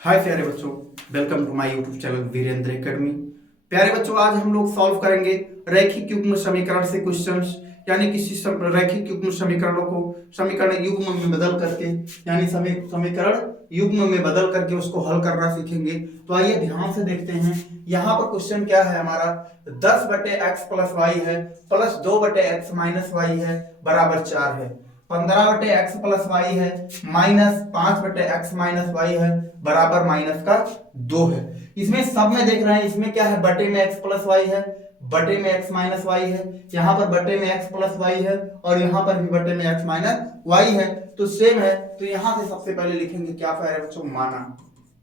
हाय प्यारे बच्चों, welcome to my YouTube channel Virendra academy. प्यारे बच्चों, आज हम लोग सॉल्व करेंगे रैखिक युग्म समीकरण से क्वेश्चंस, यानी किसी रैखिक युग्म समीकरणों को समीकरण युग्म में बदल करके, यानी समीकरण युग्म में बदल करके उसको हल करना सीखेंगे। तो आइए ध्यान से देखते हैं। यहाँ पर क्वेश्चन क्या है हमारा, 10/x प्लस वाई है प्लस 2/x माइनस वाई है बराबर 4 है। 15/x प्लस वाई है माइनस 5/x माइनस वाई है बराबर माइनस का 2 है। इसमें सब में देख रहे हैं, इसमें क्या है, बटे में x प्लस वाई है, बटे में x माइनस वाई है, यहाँ पर बटे में x प्लस वाई है और यहाँ पर भी बटे में x माइनस वाई है, तो सेम है। तो यहाँ से सबसे पहले लिखेंगे क्या है बच्चों, माना।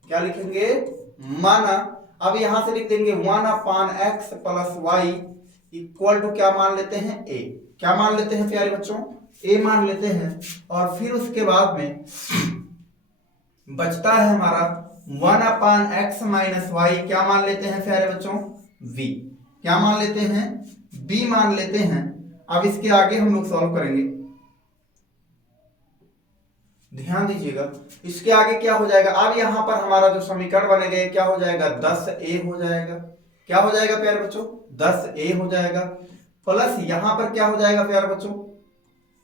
क्या लिखेंगे, माना। अब यहाँ से लिख देंगे 1/x plus Y equal to क्या मान लेते हैं, a। क्या मान लेते हैं प्यारे बच्चों, a मान लेते हैं। और फिर उसके बाद में बचता है हमारा 1/x माइनस वाई, क्या मान लेते हैं प्यारे बच्चों, v। क्या मान लेते हैं, b मान लेते हैं। अब इसके आगे हम लोग सॉल्व करेंगे, ध्यान दीजिएगा। इसके आगे क्या हो जाएगा, अब यहां पर हमारा जो समीकरण बनेगा क्या हो जाएगा, 10a हो जाएगा। क्या हो जाएगा प्यारे बच्चों, 10a हो जाएगा। प्लस यहां पर क्या हो जाएगा प्यारे बच्चों,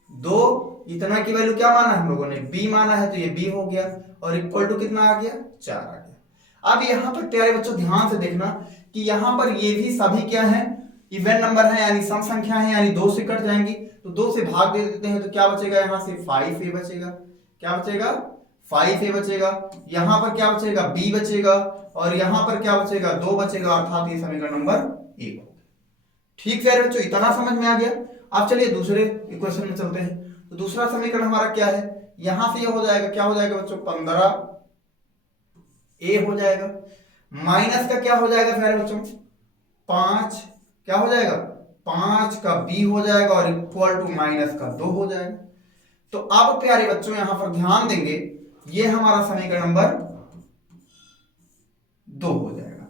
2, इतना की वैल्यू क्या माना हम लोगों ने, b माना है, तो ये b हो गया और इक्वल टू कितना आ गया, 4 आ गया। अब यहां पर प्यारे बच्चों ध्यान से देखना कि यहां पर ये भी सभी क्या है, इवन नंबर है, यानी सम संख्या है, यानी 2 से कट जाएंगी, तो 2 से भाग दे देते हैं, तो क्या बचेगा, यहां से 5a बचेगा। क्या बचेगा, 5a बचेगा। यहां पर क्या बचेगा, b बचेगा और यहां पर क्या बचेगा, 2 बचेगा, अर्थात ये समीकरण नंबर 1 हो गया। ठीक है बच्चों, इतना समझ में आ गया। अब चलिए दूसरे इक्वेशन में चलते हैं। तो दूसरा समीकरण हमारा क्या है, यहां से ये हो जाएगा, क्या हो जाएगा बच्चों, 15a हो जाएगा। माइनस का क्या हो जाएगा प्यारे बच्चों, 5, क्या हो जाएगा, 5 का b हो जाएगा और इक्वल टू माइनस का 2 हो जाएगा। तो अब प्यारे बच्चों यहां पर ध्यान देंगे, ये हमारा समीकरण नंबर 2 हो जाएगा।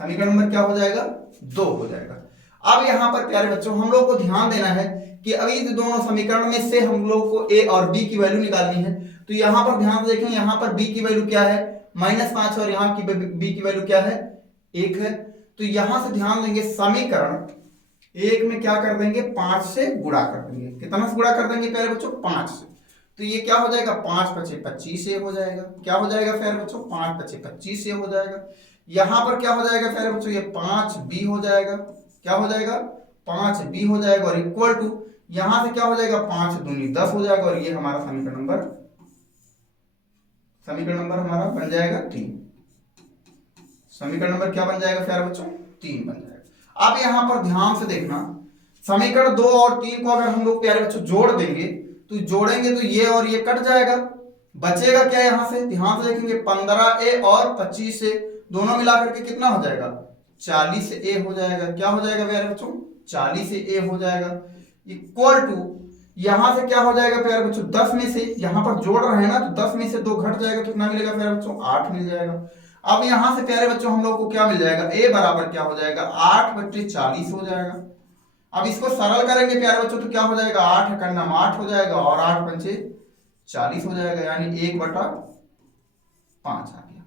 समीकरण नंबर क्या हो जाएगा, 2 हो जाएगा। अब यहां पर प्यारे बच्चों हम लोग को ध्यान देना है कि अभी दोनों समीकरण में से हम लोग को a और b की वैल्यू निकालनी है। तो यहां पर ध्यान देखें, यहां पर b की वैल्यू क्या है, -5, और यहां की b की वैल्यू क्या है, 1 है। तो यहां से ध्यान देंगे, समीकरण 1 में क्या कर देंगे, 5 से गुणा कर देंगे। कितना से गुणा कर देंगे प्यारे बच्चों, 5 से। तो ये क्या हो जाएगा, 5×5=25 हो जाएगा। क्या हो जाएगा प्यारे बच्चों, 5×25 हो जाएगा। यहां पर क्या हो जाएगा प्यारे बच्चों, ये 5b हो जाएगा। क्या हो जाएगा, 5b हो जाएगा और इक्वल टू यहां से क्या हो जाएगा, 5 दूनी 10 हो जाएगा और ये हमारा समीकरण नंबर हमारा बन जाएगा 3। समीकरण नंबर क्या बन जाएगा प्यारे बच्चों, 3 बन जाएगा। अब यहां पर ध्यान से देखना, समीकरण 2 और 3 को अगर हम लोग प्यारे बच्चों जोड़ देंगे, तो जोड़ेंगे तो ये और ये कट जाएगा, बचेगा क्या, यहां से ध्यान से देखेंगे, 15a और 25a दोनों मिलाकर के कितना हो जाएगा, 40a हो जाएगा। क्या हो जाएगा प्यारे बच्चों, 40a हो जाएगा। इक्वल टू यहां से क्या हो जाएगा प्यारे बच्चों, 10 में से यहां पर जोड़ रहे हैं ना, तो 10 में से 2 घट जाएगा, कितना मिलेगा प्यारे बच्चों, 8 मिल जाएगा। अब यहां से प्यारे बच्चों हम लोग को क्या मिल जाएगा, a बराबर क्या हो जाएगा, 8/40 हो जाएगा। अब इसको सरल करेंगे प्यारे बच्चों, तो क्या हो जाएगा, 8 का नाम 8 हो जाएगा और 8×5=40 हो जाएगा, यानी 1/5 आ गया।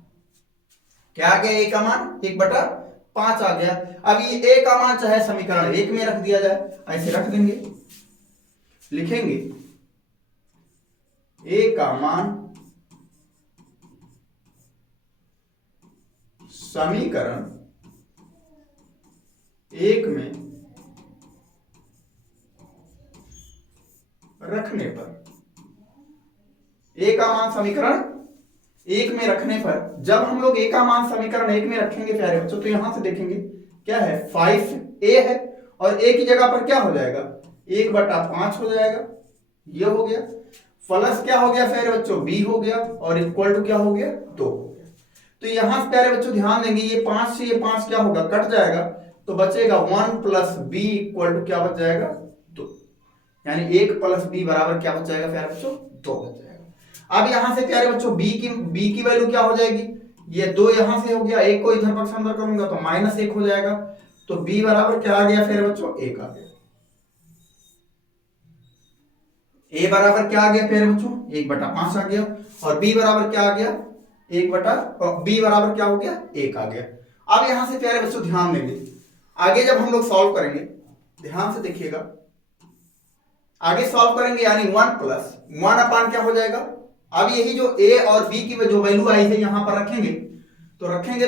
क्या आ गया, a का मान 1/5 आ गया। अब ये a का मान चाहे समीकरण 1 में रख दिया जाए, ऐसे रख देंगे, लिखेंगे a का मान समीकरण 1 में रखने पर, a का मान समीकरण 1 में रखने पर, जब हम लोग a का मान समीकरण 1 में रखेंगे प्यारे बच्चों, तो यहां से देखेंगे क्या है, 5a है और a की जगह पर क्या हो जाएगा, 1/5 हो जाएगा, ये हो गया। प्लस क्या हो गया प्यारे बच्चों, b हो गया और इक्वल टू क्या हो गया, 2 हो गया। तो यहां से प्यारे बच्चों ध्यान देंगे, ये 5 से ये 5 क्या होगा, कट जाएगा, तो बचेगा 1 + b इक्वल टू क्या बच जाएगा, 2। यानी 1 + b बराबर क्या बच जाएगा प्यारे बच्चों, 2 बच जाएगा। अब यहां से प्यारे बच्चों b की वैल्यू क्या हो जाएगी, ये 2 यहां से हो गया, 1 को इधर पक्ष अंदर करूंगा तो -1 हो जाएगा। तो b बराबर क्या आ गया प्यारे बच्चों, 1 आ गया। a बराबर क्या आ गया प्यारे बच्चों, 1/5 आ गया और b बराबर क्या आ गया, 1 बटा b बराबर क्या हो गया 1 आ गया। अब यहां से प्यारे बच्चों ध्यान देंगे, आगे जब हम लोग सॉल्व करेंगे ध्यान से देखिएगा, आगे सॉल्व करेंगे यानी 1 प्लस 1 अपान क्या हो जाएगा, अब यही जो a और b की जो वैल्यू आई है यहां पर रखेंगे, तो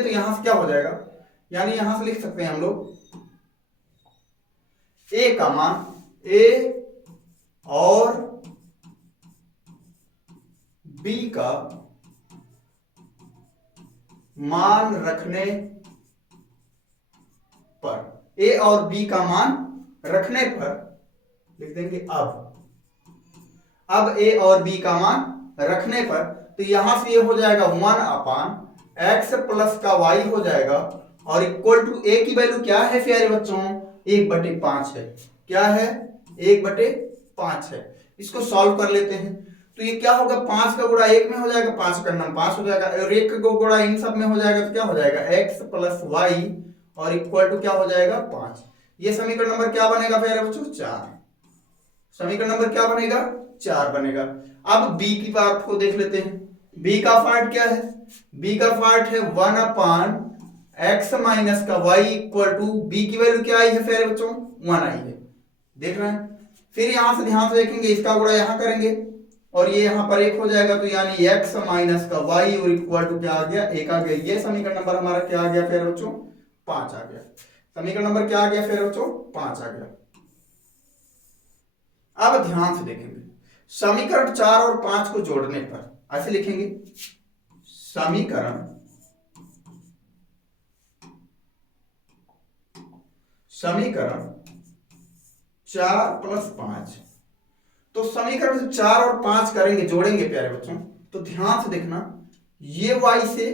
यहां से क्या हो जाएगा, यानी यहां से लिख सकते हैं हम लोग a का मान a और b का मान रखने पर, a और b का मान रखने पर लिख देंगे अब a और b का मान रखने पर, तो यहां से ये हो जाएगा 1 अपान x प्लस का y हो जाएगा और इक्वल टू a की वैल्यू क्या है प्यारे बच्चों 1/5 है, क्या है 1/5 है। इसको सॉल्व कर लेते हैं, तो ये क्या होगा 5 का गुणा 1 में हो जाएगा, 5 का नम 5 हो जाएगा और 1 का गुणा इन सब में हो जाएगा, तो क्या हो जाएगा x प्लस y और इक्वल टू क्या हो जाएगा 5। ये समीकरण नंबर क्या बनेगा प्यारे बच्चों 4, समीकरण नंबर क्या बनेगा 4 बनेगा। अब b की बात को देख लेते हैं, b का पार्ट क्या है, b का पार्ट है 1 अपान x माइनस का y इक्वल टू b की वैल्यू क्या आई है प्यारे बच्चों 1 आई है, देख रहे हैं। फिर यहां से ध्यान से देखेंगे, इसका गुणा यहां करेंगे और ये यहां पर 1 हो जाएगा, तो यानी x माइनस का y और इक्वल टू क्या आ गया 1 आ गया। ये समीकरण नंबर हमारा क्या आ गया प्यारे बच्चों 5 आ गया, समीकरण नंबर क्या आ गया प्यारे बच्चों 5 आ गया। अब ध्यान से देखेंगे, समीकरण 4 और 5 को जोड़ने पर ऐसे लिखेंगे, समीकरण 4 प्लस 5, तो समीकरण 4 और 5 करेंगे जोड़ेंगे प्यारे बच्चों, तो ध्यान से देखना ये y से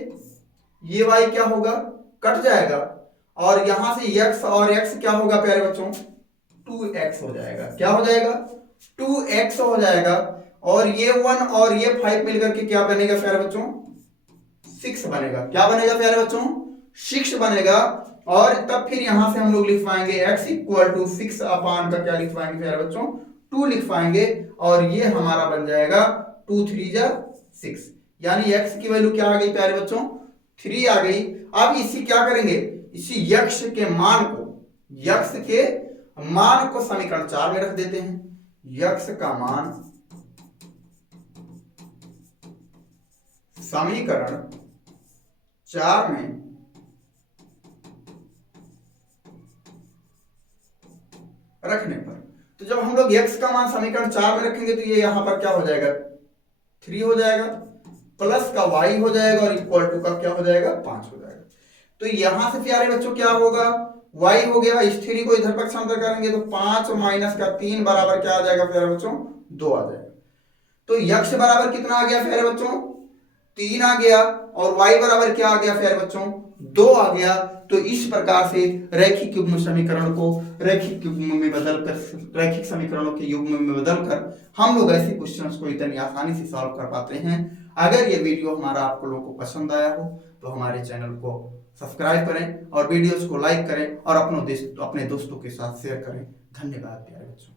ये y क्या होगा कट जाएगा और यहां से x और x क्या होगा प्यारे बच्चों 2x हो जाएगा, क्या हो जाएगा 2x हो जाएगा और ये 1 और ये 5 मिलकर के क्या बनेगा प्यारे बच्चों 6 बनेगा, क्या बनेगा प्यारे बच्चों 6 बनेगा। और तब फिर यहां से हम लोग लिख पाएंगे x इक्वल टू 6 अपान का क्या लिख पाएंगे प्यारे बच्चों 2 लिख पाएंगे और ये हमारा बन जाएगा 2 3 जा 6, यानी x की वैल्यू क्या आ गई प्यारे बच्चों 3 आ गई। अब इसी क्या करेंगे, इसी यक्ष के मान को समीकरण 4 में रख देते हैं, यक्ष का मान समीकरण 4 में रखने पर, तो जब हम लोग x का मान समीकरण 4 में रखेंगे तो ये यहां पर क्या हो जाएगा 3 हो जाएगा प्लस का y हो जाएगा और इक्वल टू का क्या हो जाएगा 5 हो जाएगा। तो यहां से प्यारे बच्चों क्या होगा y हो गया, इस 3 को इधर पक्षांतर करेंगे तो 5 माइनस का 3 बराबर क्या आ जाएगा प्यारे बच्चों 2 आ जाएगा। तो x बराबर कितना आ गया प्यारे बच्चों 3 आ गया और y बराबर क्या आ गया प्यारे बच्चों 2 आ गया। तो इस प्रकार से रैखिक युग्म समीकरण को रैखिक युग्म में बदलकर, रैखिक समीकरणों के युग्म में बदलकर हम लोग ऐसे क्वेश्चंस को इतनी आसानी से सॉल्व कर पाते हैं। अगर ये वीडियो हमारा आप लोगों को पसंद आया हो तो हमारे चैनल को सब्सक्राइब करें और वीडियोस को लाइक करें और अपने दोस्तों के साथ शेयर करें। धन्यवाद प्यारे बच्चों।